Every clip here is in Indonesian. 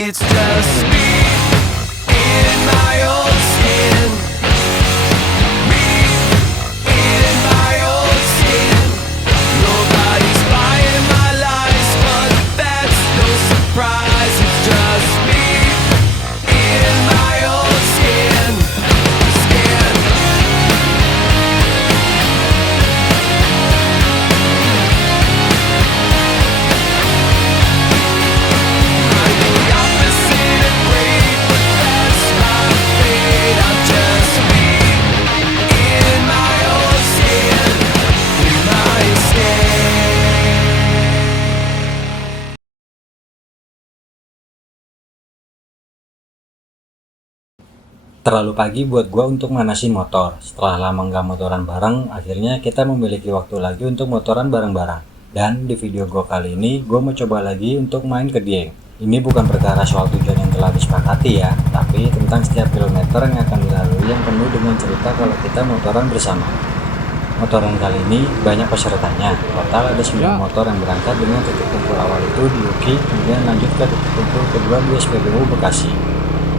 It's just me in my old skin. Me in my old skin. Nobody's buying my lies, but that's no surprise. It's just me in my old skin. Skin. I'm the opposite of great, but that's my fate. I'm just me in my old skin. In my skin. Terlalu pagi buat gua untuk manasin motor. Setelah lama nggak motoran bareng, akhirnya kita memiliki waktu lagi untuk motoran bareng-bareng. Dan di video gua kali ini, gua mau coba lagi untuk main ke Dieng. Ini bukan perkara soal tujuan yang telah disepakati ya, tapi tentang setiap kilometer yang akan dilalui yang penuh dengan cerita kalau kita motoran bersama. Motoran kali ini banyak pesertanya. Total ada 9 motor yang berangkat dengan titik kumpul awal itu di Uki, kemudian lanjut ke titik kumpul kedua di SPBU Bekasi.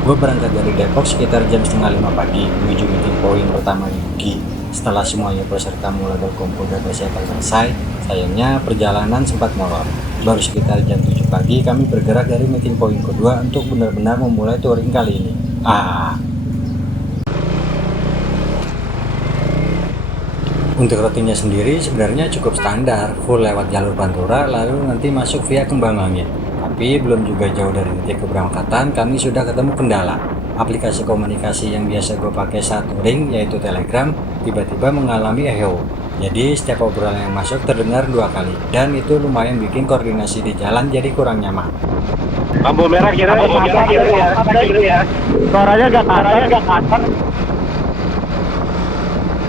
Gue berangkat dari Depok sekitar jam setengah 5 pagi menuju meeting point pertama di Uki. Setelah semuanya peserta mulai berkumpul dan persiapan selesai, sayangnya perjalanan sempat molor. Baru sekitar jam 7 pagi kami bergerak dari meeting point kedua untuk benar-benar memulai touring kali ini. Untuk rutenya sendiri sebenarnya cukup standar, full lewat jalur Pantura lalu nanti masuk via Kembang Angin. Tapi belum juga jauh dari titik keberangkatan kami sudah ketemu kendala. Aplikasi komunikasi yang biasa gue pakai saat touring yaitu Telegram tiba-tiba mengalami echo. Jadi setiap obrolan yang masuk terdengar 2 kali dan itu lumayan bikin koordinasi di jalan jadi kurang nyaman. Lampu merah kira ya. Suaranya gak kasar.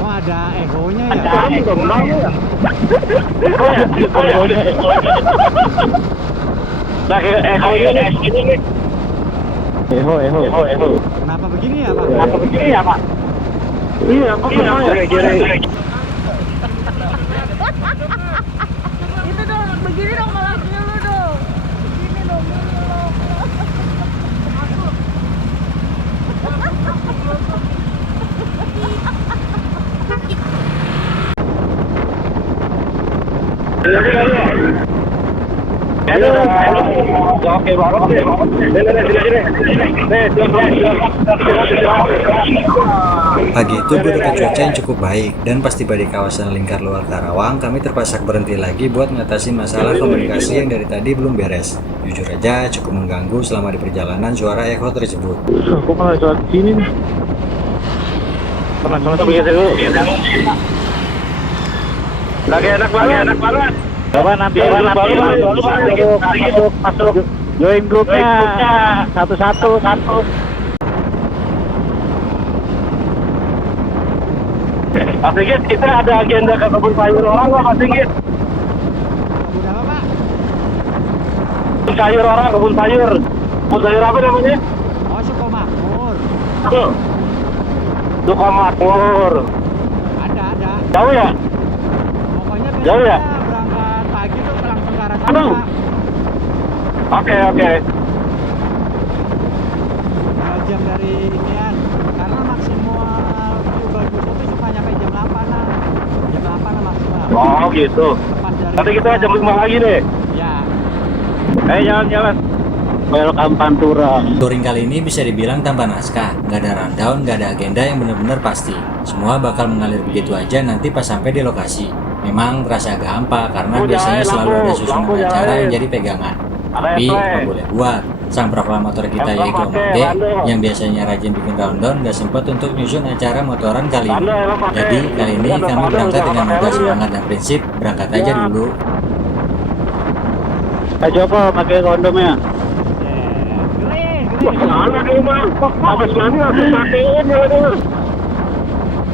Oh, ada egonya ya? Nah, ini. Eho. Kenapa begini ya, Pak? Iya, kok kira. Itu dong, begini dong malah lu dong. Begini dong, begini dong. Oke, baru. Pagi itu gue dapat cuaca yang cukup baik dan pas tiba di kawasan lingkar luar Karawang kami terpaksa berhenti lagi buat mengatasi masalah komunikasi yang dari tadi belum beres. Jujur aja cukup mengganggu selama di perjalanan suara echo tersebut. Aku malah sholat di sini nih. Pernah sholat begini dulu. Lagi enak banget. Coba nanti masuk join grupnya satu. Mas Sigit, kita ada agenda ke kebun sayur orang nggak, Mas Sigit? Kebun apa, Pak? Kebun sayur orang, kebun sayur apa namanya? Oh, Sukomakmur. Sukomakmur. Ada. Jauh ya? Pokoknya Jauh ya? biasanya berangkat pagi tuh langsung ke arah sana, Aduh. Pak. Oke. Jam dari inian. Karena maksimal juga itu cuma nyampe jam 8-an. Jam 8-an maksimal. Oh gitu. Lepas dari Nanti kita jam 5 lagi deh. Ya. Jalan. Welcome Pantura. Touring kali ini bisa dibilang tanpa naskah, nggak ada rundown, nggak ada agenda yang benar-benar pasti. Semua bakal mengalir begitu aja nanti pas sampai di lokasi. Memang terasa agak hampa karena biasanya selalu ada susunan acara yang jadi pegangan. Tapi nggak boleh buat. Sang proklamator kita yaitu Om Ade yang biasanya rajin bikin rundown nggak sempat untuk nyusun acara motoran kali ini. Jadi kali ini kami berangkat dengan modal semangat dan prinsip berangkat aja dulu. Joko pakai kondomnya. Habis mandi langsung pakein ya udah.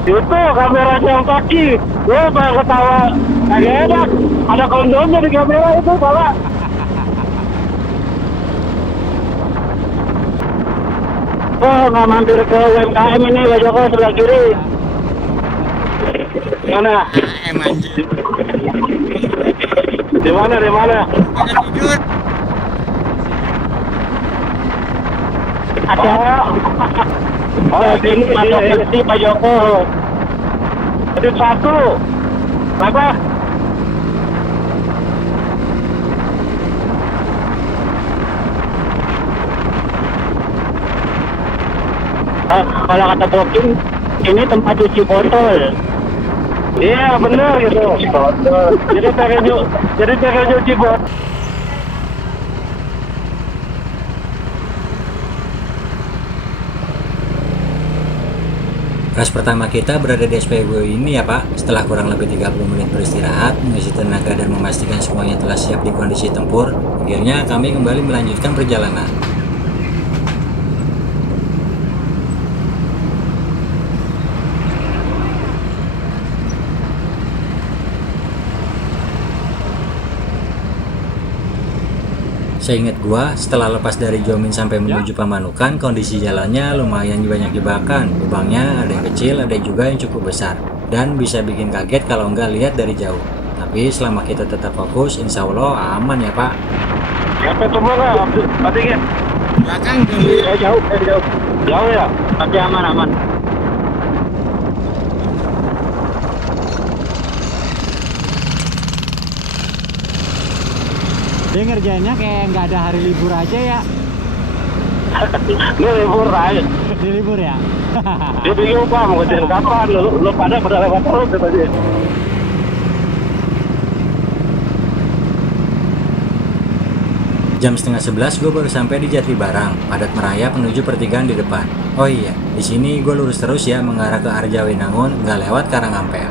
Itu kameranya yang kaki. Gue pengen ketawa. Agak enak. Ada kondomnya di kamera itu, Pak. Oh, nggak mampir ke UMKM ini, Pak Joko, sebelah kiri. Mana? Di mana? Ada. Oh, ini si Pak Joko. Jadi satu. Apa? Kalau kata booking, ini tempat cuci botol. Iya benar gitu. Jadi pengen nyuci botol. Ras pertama kita berada di SPBU ini ya Pak. Setelah kurang lebih 30 menit beristirahat, mengisi tenaga dan memastikan semuanya telah siap di kondisi tempur, akhirnya kami kembali melanjutkan perjalanan. Seingat gua, setelah lepas dari Jomin sampai menuju Pamanukan, kondisi jalannya lumayan banyak jebakan. Lubangnya ada yang kecil, ada juga yang cukup besar. Dan bisa bikin kaget kalau nggak lihat dari jauh. Tapi selama kita tetap fokus, insya Allah aman ya Pak. Siapa semua nggak? Tadi kan? Belakang Jauh. Jauh ya? Tapi aman. dia ngerjainnya kayak nggak ada hari libur aja ya. Ini libur aja. Di libur ya. Dia bingung Pak, mau ngerjain kapan? Lu pada lewat terus tadi. Jam setengah 11 gue baru sampai di Jatibarang, padat merayap menuju pertigaan di depan. Oh iya, di sini gue lurus terus ya mengarah ke arah Jawinangun, nggak lewat Karangampel.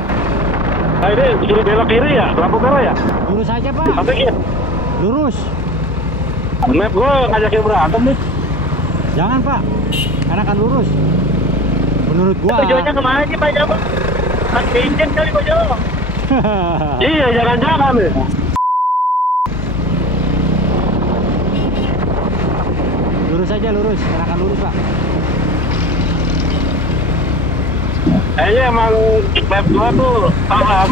Nah ini suruh belok kiri ya? Lampu merah ya? Lurus aja Pak. Apa gitu? Lurus. Map gue ngajakin berantem nih. Jangan Pak. Enakan lurus. Menurut gua. Tujuannya kemana sih Pak Jawa? Kan pinjam kali Pak Jawa. Iya, jangan-jangan nih. Lurus aja lurus. Enakan lurus Pak. Kayaknya emang map gue tuh paham.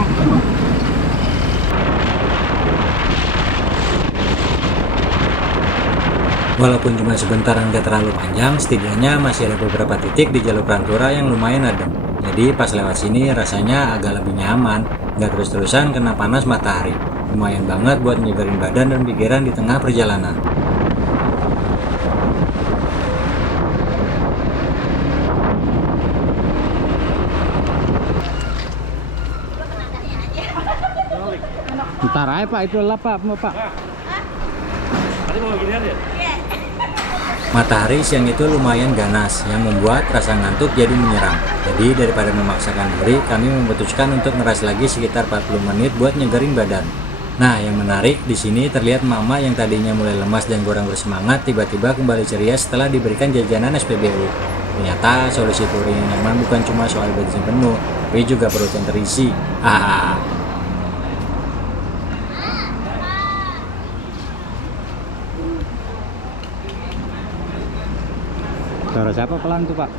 Walaupun cuma sebentar nggak terlalu panjang, setidaknya masih ada beberapa titik di jalur Pantura yang lumayan adem. Jadi pas lewat sini rasanya agak lebih nyaman, nggak terus-terusan kena panas matahari. Lumayan banget buat nyegerin badan dan pikiran di tengah perjalanan. Ntar aja Pak, itu lah Pak. Tadi mau gini aja? Matahari siang itu lumayan ganas, yang membuat rasa ngantuk jadi menyerang. Jadi daripada memaksakan diri, kami memutuskan untuk ngeras lagi sekitar 40 menit buat nyegerin badan. Nah, yang menarik di sini terlihat mama yang tadinya mulai lemas dan kurang bersemangat tiba-tiba kembali ceria setelah diberikan jajanan SPBU. Ternyata solusi touring yang nyaman bukan cuma soal bensin penuh, tapi juga perut yang terisi. Suara siapa pelan tuh Pak?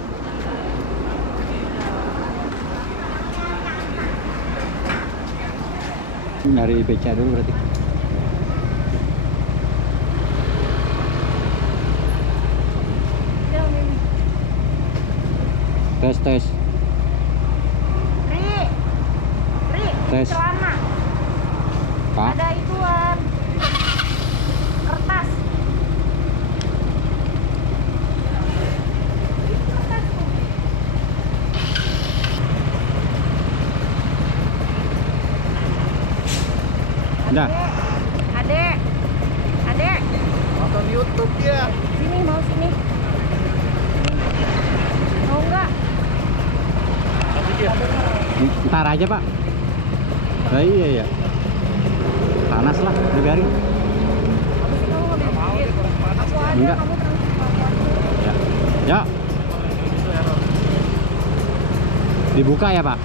Dari beca dulu berarti. Tes. Ri, Tes. celana. Pak. Ada ituan. Kertas. Udah. Adek. Nonton YouTube ya. Sini mau sini. Mau nggak? Ntar aja Pak. Oh, iya. Panas lah, udah garing. Kamu ngambil duit. Aku aja, Enggak. kamu transportasi. Ya. Dibuka ya Pak?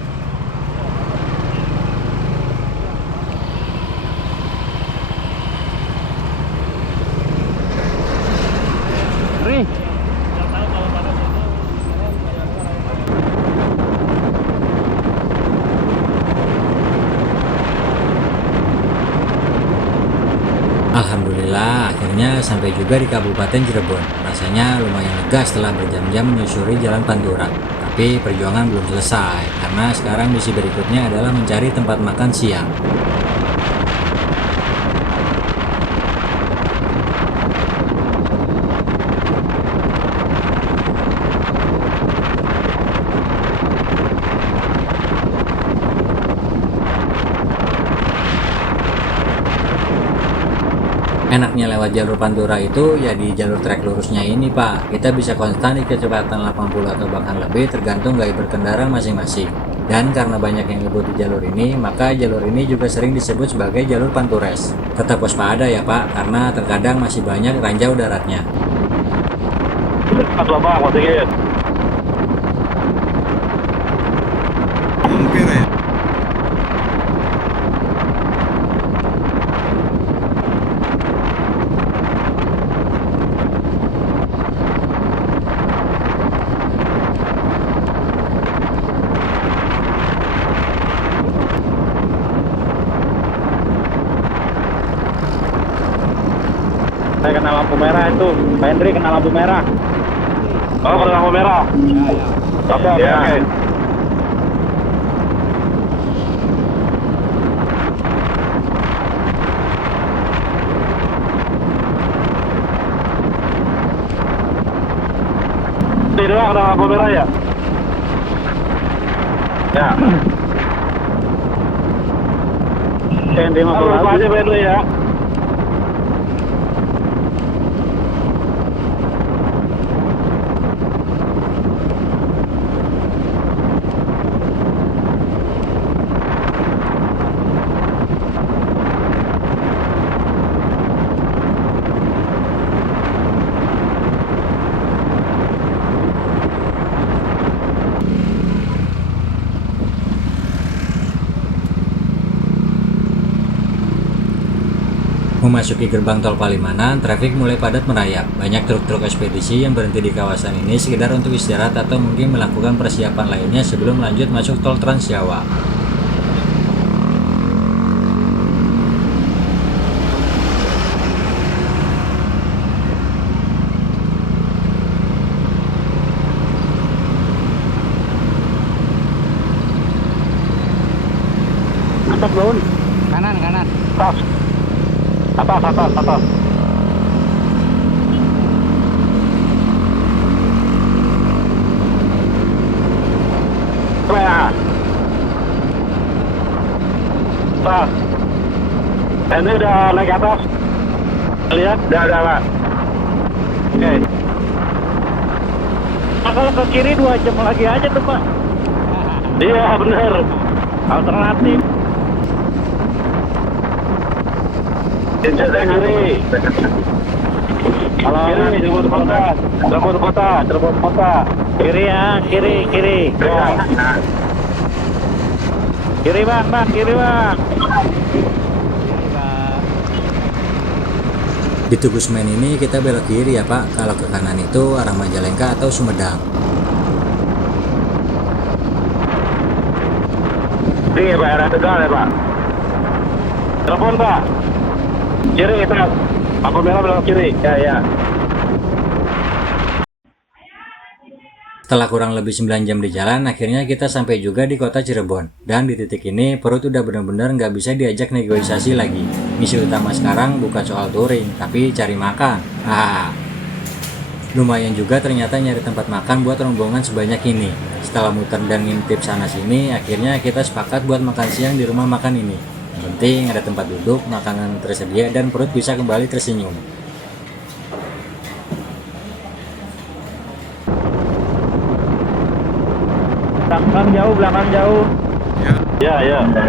Ri. Alhamdulillah, akhirnya sampai juga di Kabupaten Cirebon. Rasanya lumayan lega setelah berjam-jam menyusuri jalan Pantura. Tapi perjuangan belum selesai, karena sekarang misi berikutnya adalah mencari tempat makan siang. Enaknya lewat jalur Pantura itu ya di jalur trek lurusnya ini Pak. Kita bisa konstan di kecepatan 80 atau bahkan lebih tergantung gaya berkendara masing-masing. Dan karena banyak yang ngebut di jalur ini, maka jalur ini juga sering disebut sebagai jalur Pantures. Tetap waspada ya Pak, karena terkadang masih banyak ranjau daratnya. Atau bang, Mas Sigit. Saya kena lampu merah itu, Pak Hendri kena lampu merah. Oh, kena lampu merah. Oke, oke. Tidak kena lampu merah ya? Ya. Hendri mau lupa aja Pak Hendri ya. Memasuki gerbang tol Palimanan, trafik mulai padat merayap. Banyak truk-truk ekspedisi yang berhenti di kawasan ini sekedar untuk istirahat atau mungkin melakukan persiapan lainnya sebelum lanjut masuk tol Trans Jawa. Atas belum? Kanan, kanan. Atas. Ya. Atas. Ini udah naik ke atas. Lihat, udah Pak. Oke. Kalau ke kiri 2 jam lagi aja tuh Pak. Iya bener. Alternatif. Kiri. Kalau Cirebon kota. Kiri ya, kiri. Ya. Kiri bang. Di Tugu Semen ini kita belok kiri ya Pak, kalau ke kanan itu arah Majalengka atau Sumedang. Ini Pak, arah Tegal ya Pak. Telepon Pak. Kiri kita. Lampu merah belok kiri. Ya. Setelah kurang lebih 9 jam di jalan, akhirnya kita sampai juga di kota Cirebon. Dan di titik ini, perut udah bener-bener nggak bisa diajak negosiasi lagi. Misi utama sekarang bukan soal touring, tapi cari makan. Lumayan juga ternyata nyari tempat makan buat rombongan sebanyak ini. Setelah muter dan ngintip sana-sini, akhirnya kita sepakat buat makan siang di rumah makan ini. Yang penting ada tempat duduk, makanan tersedia, dan perut bisa kembali tersenyum. Belakang jauh. Ya,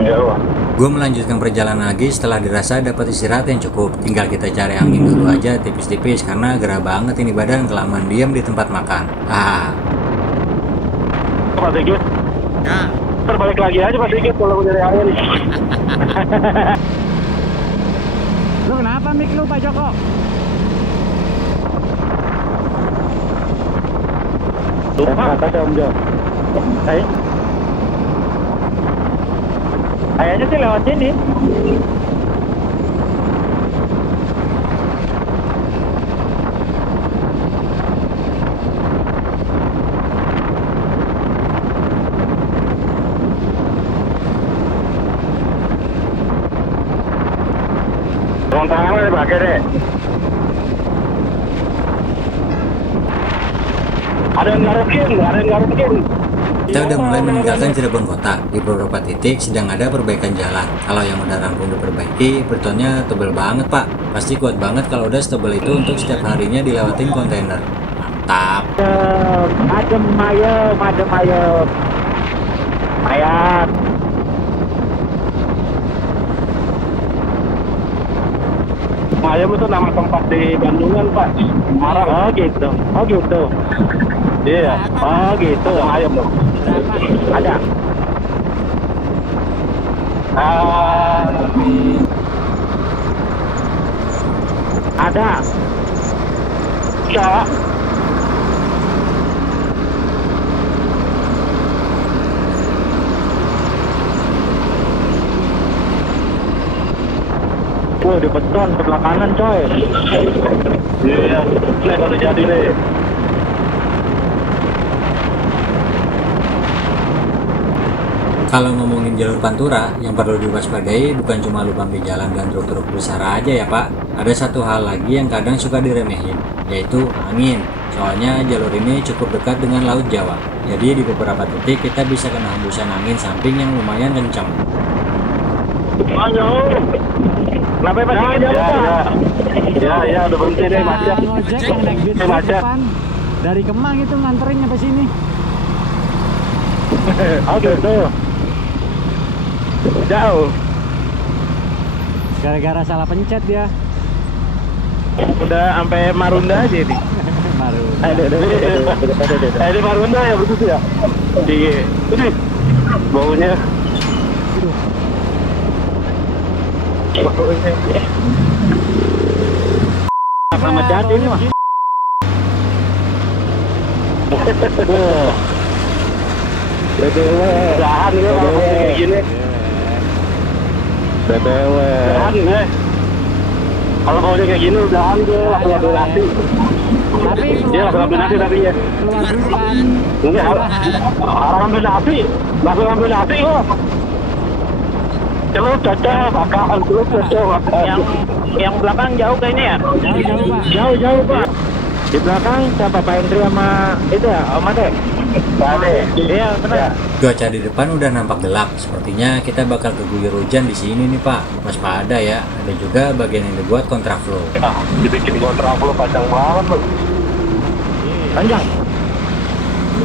jauh. Gue melanjutkan perjalanan lagi setelah dirasa dapat istirahat yang cukup. Tinggal kita cari angin dulu aja tipis-tipis karena gerah banget ini badan kelamaan diam di tempat makan. Pak Sigit. Ya. Terbalik lagi aja Pak Sigit kalau mau nyari angin. Lu kenapa mik lu Pak Joko? Lupa kata Om Jo. Kayaknya sih lewat sini. Oke deh. Ada yang ngarukin. Kita udah mulai meninggalkan Cirebon kota. Di beberapa titik sedang ada perbaikan jalan. Kalau yang udah rampung diperbaiki, betonnya tebel banget pak. Pasti kuat banget kalau udah setebel itu untuk setiap harinya dilewatin kontainer. Mantap. Adem ayem. Ayat. Ayam itu nama tempat di Bandungan pak. Semarang. Oh gitu. Iya. Oh gitu. Ayam loh. Ada. Ada. Ya. Wah, di beton sebelah kanan coy. Iya, ini baru jadi nih. Kalau ngomongin jalur pantura, yang perlu diwaspadai bukan cuma lubang di jalan dan truk-truk besar aja ya pak. Ada satu hal lagi yang kadang suka diremehin, yaitu angin. Soalnya jalur ini cukup dekat dengan Laut Jawa. Jadi di beberapa titik kita bisa kena hembusan angin samping yang lumayan kencang. Kenapa Pak? Ya, udah berhenti deh, Mas. Ngojek yang naik bis ke depan dari Kemang itu nganterin sampai sini. Oh gitu. Jauh. Gara-gara salah pencet dia. Udah sampai Marunda aja nih. Baru. Di Marunda ya betul ya. Ini baunya. Sama Jati ini mah. Udahan ya kalau kayak gini. Udahan ya. Kalau baunya kayak gini udahan tuh langsung ambil nasi. Tapi Dia langsung ambil nasi tapi ya. keluar duluan. Enggak, orang ambil nasi, langsung ambil nasi kok. Celur cocok, makan celur cocok. Yang belakang jauh kayaknya ya? Jauh pak. Jauh Pak. Di belakang siapa Pak Hendri sama itu ya, Om Ade? Iya, benar. Cuaca di depan udah nampak gelap. Sepertinya kita bakal keguyur hujan di sini nih pak. Waspada ya. Ada juga bagian yang dibuat kontraflow. Dibikin kontraflow panjang banget loh. Panjang.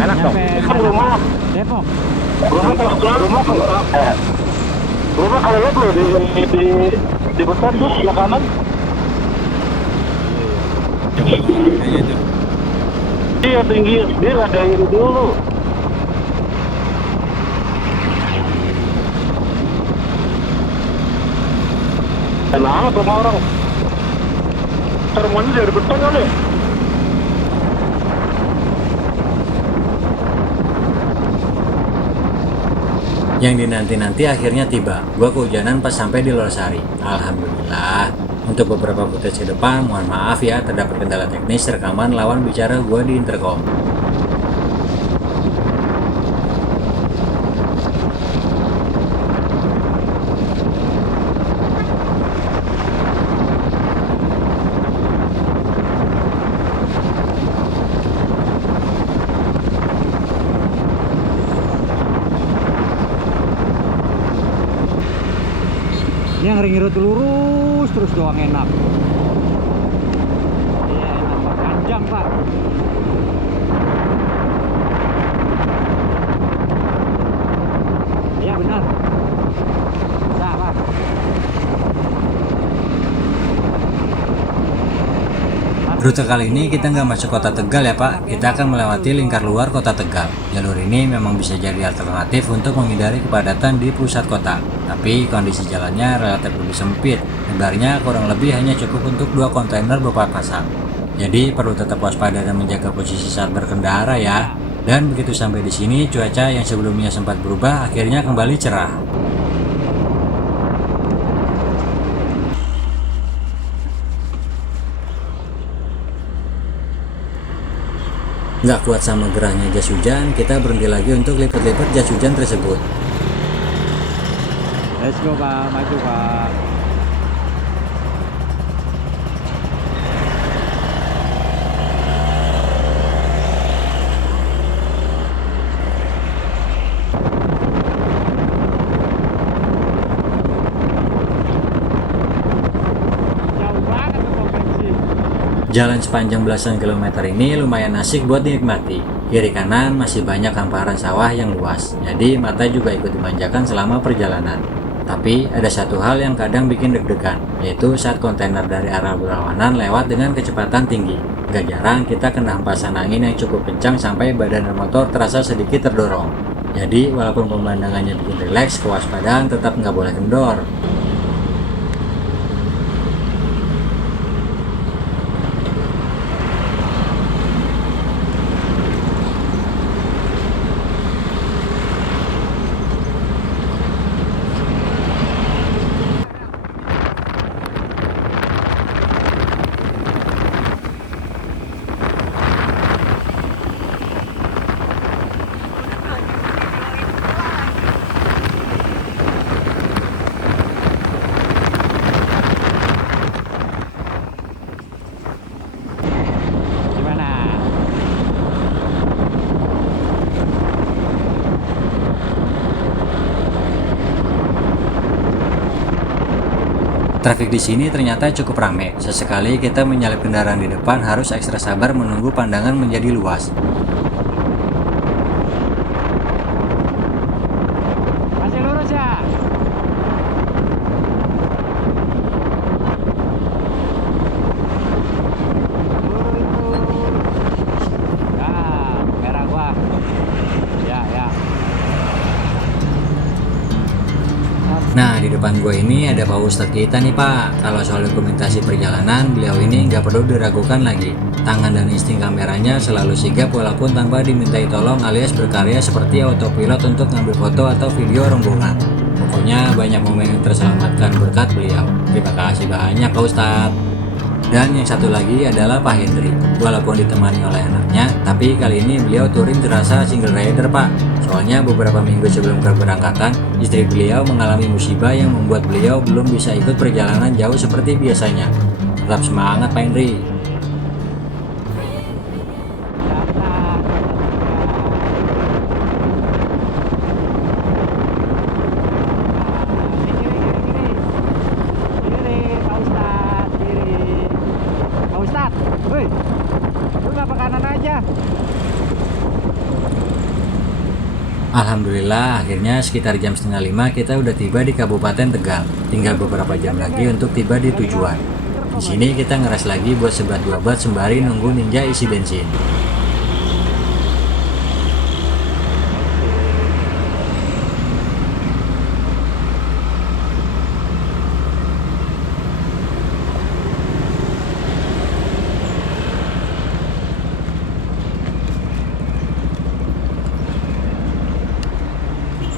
Enak dong. Nyampe Kan rumah. Depok. Rumah kalau lihat loh di beton tuh sebelah kanan. Iya tinggi, dia ada ini dulu. Kenapa sama orang? Semuanya dari beton kali. Yang dinanti-nanti akhirnya tiba. Gua kehujanan pas sampai di Losari. Alhamdulillah. Untuk beberapa footage ke depan, mohon maaf ya terdapat kendala teknis rekaman lawan bicara gua di intercom. Ini yang ring road lurus terus doang enak. Iya enak pak, panjang pak. Iya benar. Bisa pak. Rute kali ini kita nggak masuk kota Tegal ya Pak, kita akan melewati lingkar luar kota Tegal. Jalur ini memang bisa jadi alternatif untuk menghindari kepadatan di pusat kota. Tapi kondisi jalannya relatif lebih sempit, lebarnya kurang lebih hanya cukup untuk 2 kontainer berpapat pasang. Jadi perlu tetap waspada dan menjaga posisi saat berkendara ya. Dan begitu sampai di sini, cuaca yang sebelumnya sempat berubah akhirnya kembali cerah. Nggak kuat sama gerahnya jas hujan, kita berhenti lagi untuk lipat-lipat jas hujan tersebut. Let's go pak, maju pak. Jalan sepanjang belasan kilometer ini lumayan asik buat dinikmati. Kiri kanan masih banyak hamparan sawah yang luas, jadi mata juga ikut dimanjakan selama perjalanan. Tapi ada satu hal yang kadang bikin deg-degan, yaitu saat kontainer dari arah berlawanan lewat dengan kecepatan tinggi. Gak jarang kita kena hempasan angin yang cukup kencang sampai badan motor terasa sedikit terdorong. Jadi walaupun pemandangannya bikin rileks, kewaspadaan tetap nggak boleh kendor. Trafik di sini ternyata cukup ramai. Sesekali kita menyalip kendaraan di depan harus ekstra sabar menunggu pandangan menjadi luas. Masih lurus ya? Nah, merah gua. Ya. Nah, di depan gue ini ada Pak Ustadz kita nih Pak. Kalau soal dokumentasi perjalanan, beliau ini nggak perlu diragukan lagi. Tangan dan insting kameranya selalu sigap walaupun tanpa dimintai tolong alias berkarya seperti autopilot untuk ngambil foto atau video rombongan. Pokoknya banyak momen yang terselamatkan berkat beliau. Terima kasih banyak Pak Ustadz. Dan yang satu lagi adalah Pak Hendri. Walaupun ditemani oleh anaknya, tapi kali ini beliau touring terasa single rider Pak. Soalnya beberapa minggu sebelum keberangkatan, istri beliau mengalami musibah yang membuat beliau belum bisa ikut perjalanan jauh seperti biasanya. Tetap semangat Pak Hendri. Woi, lu ngapa kanan aja? Alhamdulillah, akhirnya sekitar jam 4:30 kita udah tiba di Kabupaten Tegal. Tinggal beberapa jam lagi untuk tiba di tujuan. Di sini kita ngeras lagi buat sebat dua bat sembari nunggu Ninja isi bensin.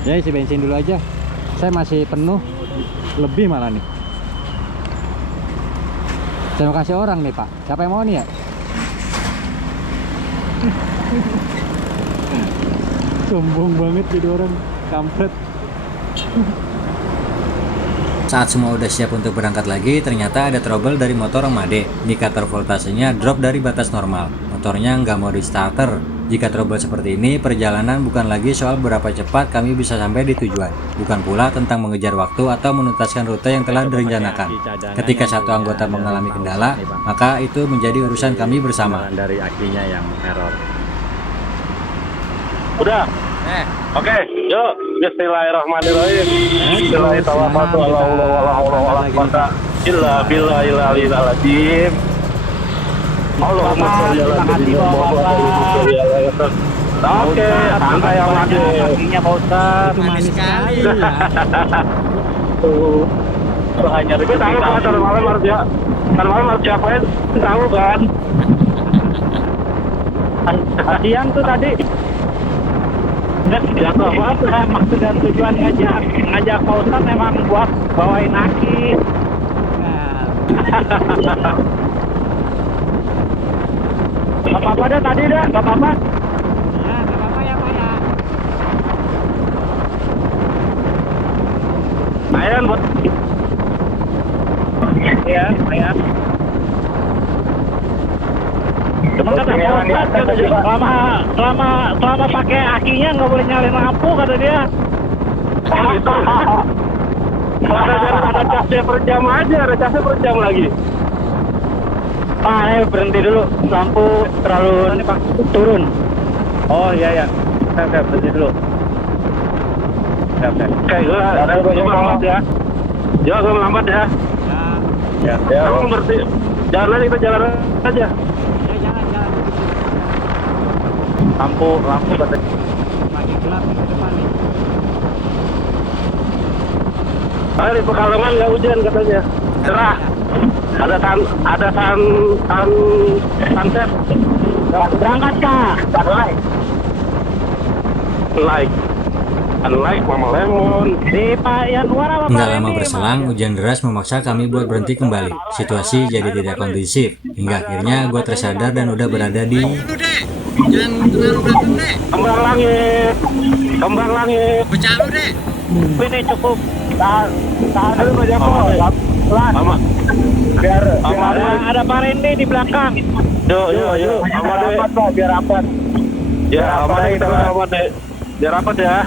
Ya isi bensin dulu aja. Saya masih penuh, lebih malah nih. Saya mau kasih orang nih Pak. Siapa yang mau nih ya? Sombong banget jadi orang kampret. Saat semua udah siap untuk berangkat lagi, ternyata ada trouble dari motor Om Ade. Indikator voltasenya drop dari batas normal. Motornya nggak mau di starter. Jika trouble seperti ini, perjalanan bukan lagi soal berapa cepat kami bisa sampai di tujuan. Bukan pula tentang mengejar waktu atau menuntaskan rute yang telah direncanakan. Ketika satu anggota mengalami kendala, maka itu menjadi urusan kami bersama. Dari akinya yang error. Udah. Oke, yuk. Bismillahirrahmanirrahim. Bismillahirrahmanirrahim. Allahumma sholli ala sayyidina Muhammad. Oke, santai yang lagi. Kakinya Pak Ustaz. Itu manis sekali. Tuh hanya tapi tahu kan ntar malam harus ya. Ntar malam harus siapain tahu kan. Kasihan tuh tadi. Ya apa maksud dan tujuan ngajak Pak Ustaz memang buat bawain aki. Gak apa-apa deh tadi deh, gak apa-apa. Ya, nggak apa-apa ya Pak ya. Lumayan buat. Iya, lumayan. Cuman kata Pak Ustaz kata dia, selama pakai akinya nggak boleh nyalain lampu kata dia. Ada casnya per jam aja, ada casnya per jam lagi. Ini berhenti dulu. Lampu terlalu turun. Oh iya ya. Saya berhenti dulu. Oke, gue melambat ya. Gue melambat ya. Ya. Ya. Kamu berhenti. Jalan kita jalan aja. Ya jalan. Lampu katanya. Lagi gelap di depan nih. Di Pekalongan nggak hujan katanya. Cerah. Ada sunset. Berangkat kah? Like Mama Lemon. Di Pak Yanwar apa Pak Nggak lama Randy? berselang, hujan deras memaksa kami buat berhenti kembali. Situasi jadi tidak kondusif. Hingga akhirnya gue tersadar dan udah berada di Kembang langit. pecah lu deh. Ini cukup. Tahan dulu Pak Joko. Pelan. Biar ada Pak Randy di belakang. Yuk. Biar rapat. Ya, biar rapat ya.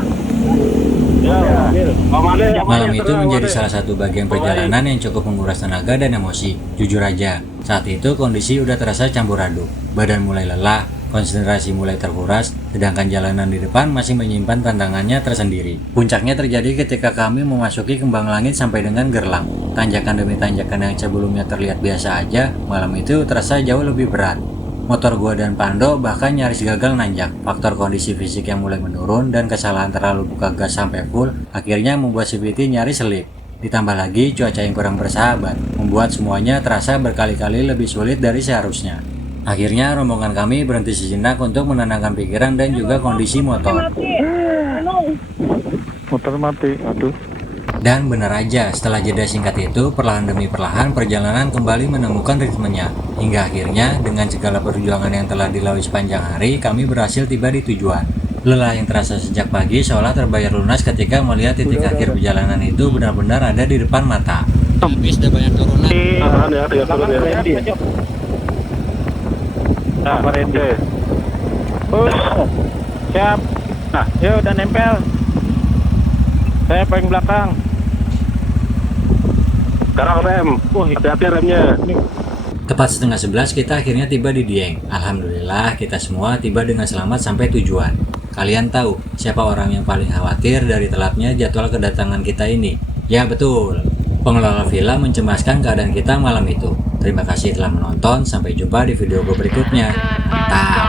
Malam itu menjadi salah satu bagian perjalanan yang cukup menguras tenaga dan emosi. Jujur aja, saat itu kondisi udah terasa campur aduk. Badan mulai lelah, konsentrasi mulai terkuras, sedangkan jalanan di depan masih menyimpan tantangannya tersendiri. Puncaknya terjadi ketika kami memasuki Kembang Langit sampai dengan Gerlang. Tanjakan demi tanjakan yang sebelumnya terlihat biasa aja, malam itu terasa jauh lebih berat. Motor gua dan Pando bahkan nyaris gagal nanjak. Faktor kondisi fisik yang mulai menurun dan kesalahan terlalu buka gas sampai full akhirnya membuat CVT nyaris selip. Ditambah lagi cuaca yang kurang bersahabat, membuat semuanya terasa berkali-kali lebih sulit dari seharusnya. Akhirnya rombongan kami berhenti sejenak untuk menenangkan pikiran dan juga kondisi motor. Motor mati, aduh. Dan benar aja, setelah jeda singkat itu, perlahan demi perlahan perjalanan kembali menemukan ritmenya. Hingga akhirnya, dengan segala perjuangan yang telah dilalui sepanjang hari, kami berhasil tiba di tujuan. Lelah yang terasa sejak pagi seolah terbayar lunas ketika melihat titik akhir perjalanan itu benar-benar ada di depan mata. Habis udah banyak turunan. Nah, Pak Randy. Siap. Nah, yuk udah nempel. Saya paling belakang. Sekarang rem. Hati-hati remnya. Tepat 10:30 kita akhirnya tiba di Dieng. Alhamdulillah kita semua tiba dengan selamat sampai tujuan. Kalian tahu siapa orang yang paling khawatir dari telatnya jadwal kedatangan kita ini? Ya betul, pengelola villa mencemaskan keadaan kita malam itu. Terima kasih telah menonton, sampai jumpa di video gue berikutnya. Mantap.